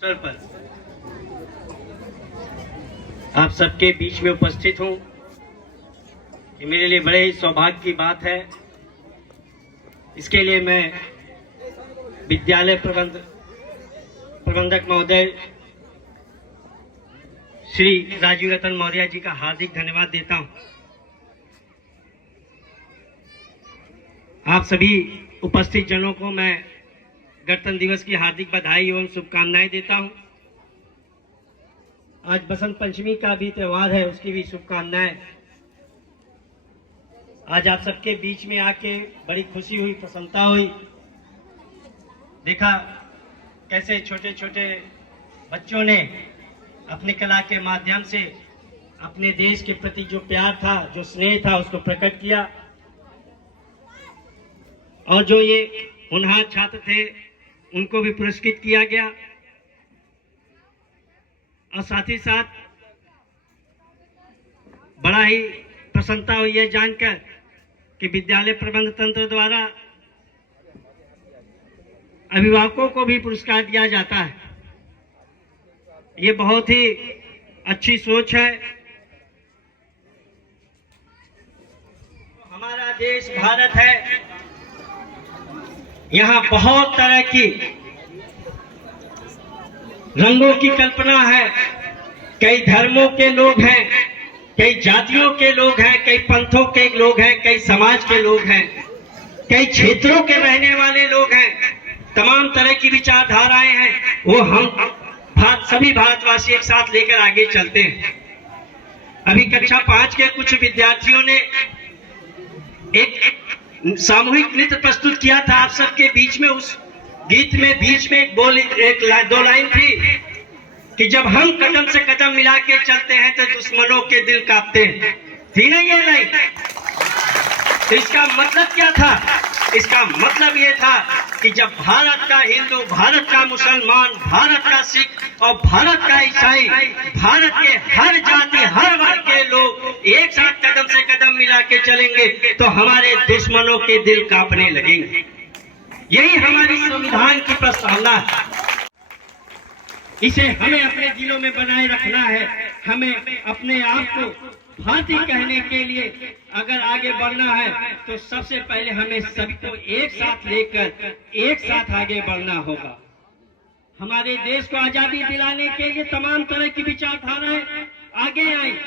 अवसर पर आप सबके बीच में उपस्थित हूं, ये मेरे लिए बड़े ही सौभाग्य की बात है। इसके लिए मैं विद्यालय प्रबंधक महोदय श्री राजीव रतन मौर्य जी का हार्दिक धन्यवाद देता हूं। आप सभी उपस्थित जनों को मैं गणतंत्र दिवस की हार्दिक बधाई एवं शुभकामनाएं देता हूं। आज बसंत पंचमी का भी त्योहार है, उसकी भी शुभकामनाएं। आज आप सबके बीच में आके बड़ी खुशी हुई, प्रसन्नता हुई। देखा कैसे छोटे छोटे बच्चों ने अपनी कला के माध्यम से अपने देश के प्रति जो प्यार था, जो स्नेह था, उसको प्रकट किया। और जो ये होनहार छात्र थे उनको भी पुरस्कृत किया गया। और साथ ही साथ बड़ा ही प्रसन्नता हुई है जानकर कि विद्यालय प्रबंध तंत्र द्वारा अभिभावकों को भी पुरस्कार दिया जाता है। ये बहुत ही अच्छी सोच है। हमारा देश भारत है, यहाँ बहुत तरह की रंगों की कल्पना है। कई धर्मों के लोग हैं, कई जातियों के लोग हैं, कई पंथों के लोग हैं, कई समाज के लोग हैं, कई क्षेत्रों के रहने वाले लोग हैं। तमाम तरह की विचारधाराएं हैं, वो हम सभी भारतवासी एक साथ लेकर आगे चलते हैं। अभी कक्षा 5 के कुछ विद्यार्थियों ने एक सामूहिक नृत्य प्रस्तुत किया था आप सबके बीच में। उस गीत में बीच में दो लाइन थी कि जब हम कदम से कदम मिला के चलते हैं तो दुश्मनों के दिल कांपते हैं। थी ना ये लाइन? तो इसका मतलब क्या था? इसका मतलब ये था कि जब भारत का हिंदू, भारत का मुसलमान, भारत का सिख और भारत का ईसाई, भारत के हर जाति, हर वर्ग के लोग एक साथ कदम से कदम मिला के चलेंगे तो हमारे दुश्मनों के दिल कांपने लगेंगे। यही हमारी संविधान की प्रस्तावना है। इसे हमें अपने दिलों में बनाए रखना है। हमें अपने आप को भारतीय कहने के लिए अगर आगे बढ़ना है तो सबसे पहले हमें सभी को एक साथ लेकर एक साथ आगे बढ़ना होगा। हमारे देश को आजादी दिलाने के लिए तमाम तरह की विचारधाराएं आगे आई।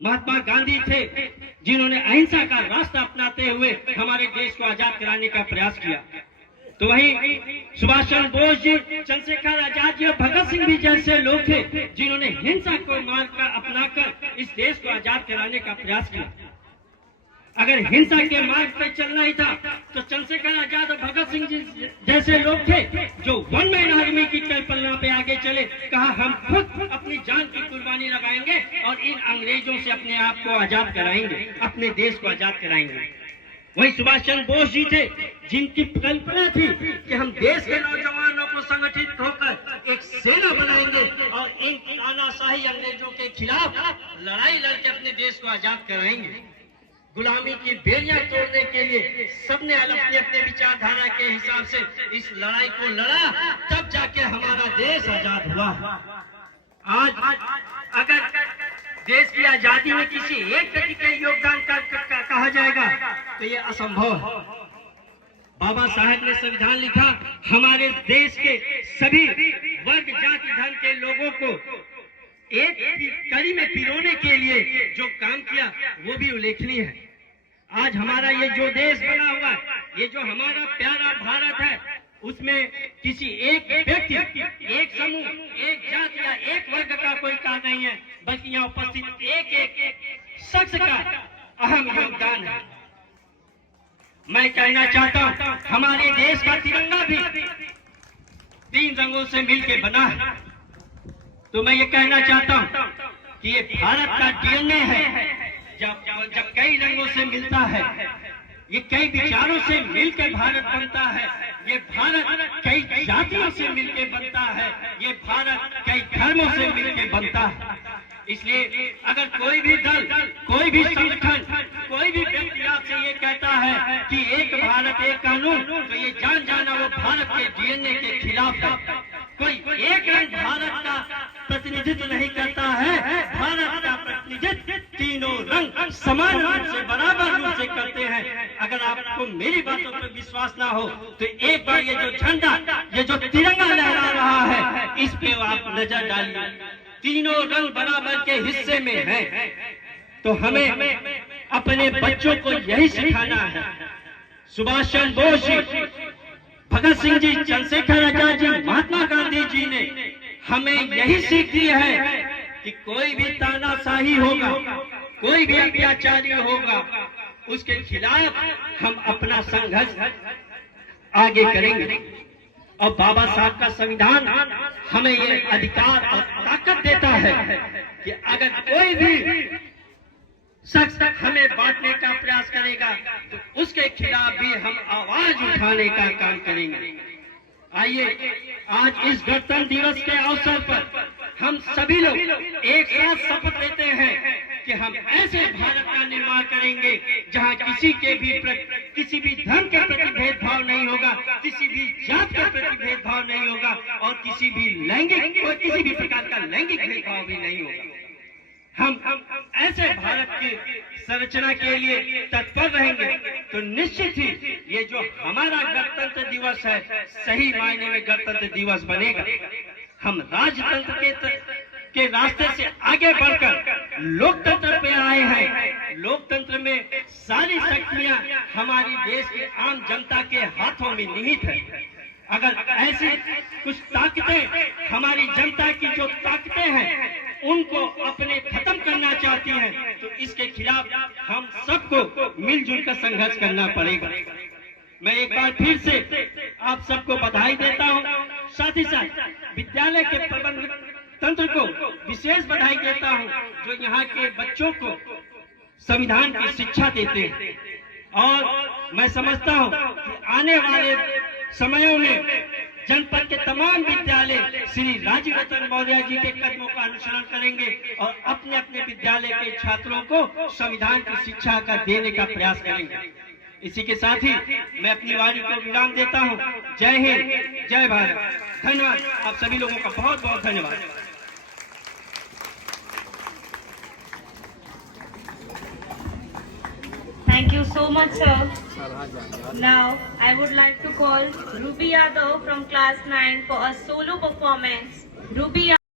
महात्मा गांधी थे जिन्होंने अहिंसा का रास्ता अपनाते हुए हमारे देश को आजाद कराने का प्रयास किया। तो वहीं सुभाष चंद्र बोस जी, चंद्रशेखर आजाद जी और भगत सिंह भी जैसे लोग थे जिन्होंने हिंसा को मारकर अपनाकर इस देश को आजाद कराने का प्रयास किया। अगर हिंसा के मार्ग पर चलना ही था तो चंद्रशेखर आजाद और भगत सिंह जी जैसे लोग थे जो वन मैन आर्मी की कल्पना पे आगे चले। कहा हम खुद अपनी जान की कुर्बानी लगाएंगे और इन अंग्रेजों से अपने आप को आजाद कराएंगे, अपने देश को आजाद कराएंगे। वही सुभाष चंद्र बोस जी थे जिनकी कल्पना थी कि हम देश के नौजवानों को संगठित होकर एक सेना बनाएंगे और इन तानाशाही अंग्रेजों के खिलाफ लड़ाई लड़के अपने देश को आजाद कराएंगे। गुलामी की बेड़ियां तोड़ने के लिए सबने अपने अपने विचारधारा के हिसाब से इस लड़ाई को लड़ा, तब जाके हमारा देश आजाद हुआ। आज अगर देश की आजादी में किसी एक व्यक्ति के योगदान का कहा जाएगा तो ये असंभव है। बाबा साहेब ने संविधान लिखा, हमारे देश के सभी वर्ग, जाति, धर्म के लोगों को एक कड़ी में पिरोने के लिए जो काम किया वो भी उल्लेखनीय है। आज हमारा ये जो देश बना हुआ है, ये जो हमारा प्यारा भारत है, उसमें किसी एक व्यक्ति, एक समूह, एक जाति या एक वर्ग का कोई काम नहीं है, बल्कि यहाँ उपस्थित एक एक शख्स का अहम योगदान है। मैं कहना चाहता हूँ हमारे देश का तिरंगा भी 3 रंगों से मिलकर बना है। तो मैं ये कहना चाहता हूँ कि ये भारत का डीएनए है। जब कई रंगों से मिलता है, ये कई विचारों से मिलकर भारत बनता है। ये भारत कई जातियों से मिलकर बनता है। ये भारत कई धर्मों से मिलकर बनता है। इसलिए अगर कोई भी दल, कोई भी संगठन, कोई भी व्यक्ति आपसे ये कहता है कि एक भारत एक कानून, तो ये जान जाना वो भारत के डीएनए के खिलाफ है। कोई एक रंग भारत का प्रतिनिधित्व नहीं करता है। भारत का प्रतिनिधित्व तीनों रंग समान रूप से, बराबर रूप से करते हैं। अगर आपको मेरी बातों पर विश्वास ना हो तो एक बार ये जो झंडा, ये जो तिरंगा लहरा रहा है, इस पे आप नजर डालिए। तीनों रंग बराबर के हिस्से में हैं। तो हमें अपने बच्चों को यही सिखाना है। सुभाष चंद्र बोस जी, भगत सिंह जी, चंद्रशेखर आजाद जी, महात्मा गांधी जी ने हमें यही सीख दी है कि कोई भी तानाशाही होगा, कोई भी अत्याचारी होगा, उसके खिलाफ हम अपना संघर्ष आगे करेंगे। और बाबा साहब का संविधान हमें ये अधिकार और ताकत देता है कि अगर कोई भी शख्स हमें बांटने का प्रयास करेगा तो उसके खिलाफ भी हम आवाज उठाने का काम करेंगे। आइए आज इस गणतंत्र दिवस के अवसर पर हम सभी लोग एक साथ शपथ लेते हैं कि हम ऐसे भारत का निर्माण करेंगे जहां किसी भी धर्म के प्रति भेदभाव नहीं होगा, किसी भी जात के प्रति भेदभाव नहीं होगा और किसी भी प्रकार का लैंगिक भेदभाव भी नहीं होगा। हम ऐसे भारत की संरचना के लिए तत्पर रहेंगे तो निश्चित ही ये जो हमारा गणतंत्र दिवस है, सही मायने में गणतंत्र दिवस बनेगा। हम राजतंत्र के रास्ते से आगे बढ़कर लोकतंत्र पे आए हैं। लोकतंत्र में सारी शक्तियां हमारी देश के आम जनता के हाथों में निहित है। अगर ऐसी कुछ ताकतें, हमारी जनता की जो ताकतें हैं, उनको अपने खत्म करना चाहती हैं, तो इसके खिलाफ हम सबको मिलजुल कर संघर्ष करना पड़ेगा। मैं एक बार फिर से आप सबको बधाई देता हूं। साथ ही साथ विद्यालय के प्रबंधन तंत्र को विशेष बधाई देता हूं, जो यहाँ के बच्चों को संविधान की शिक्षा देते हैं। और मैं समझता हूं कि आने वाले समयों में जनपद के तमाम विद्यालय श्री राजीव रतन मौर्य जी के कदमों का अनुसरण करेंगे और अपने अपने विद्यालय के छात्रों को संविधान की शिक्षा का देने का प्रयास करेंगे। इसी के साथ ही मैं अपनी वाणी को विराम देता हूं। जय हिंद, जय भारत। धन्यवाद। आप सभी लोगों का बहुत बहुत धन्यवाद। Thank you so much, sir. Now, I would like to call Ruby Yadav from class 9 for a solo performance. Ruby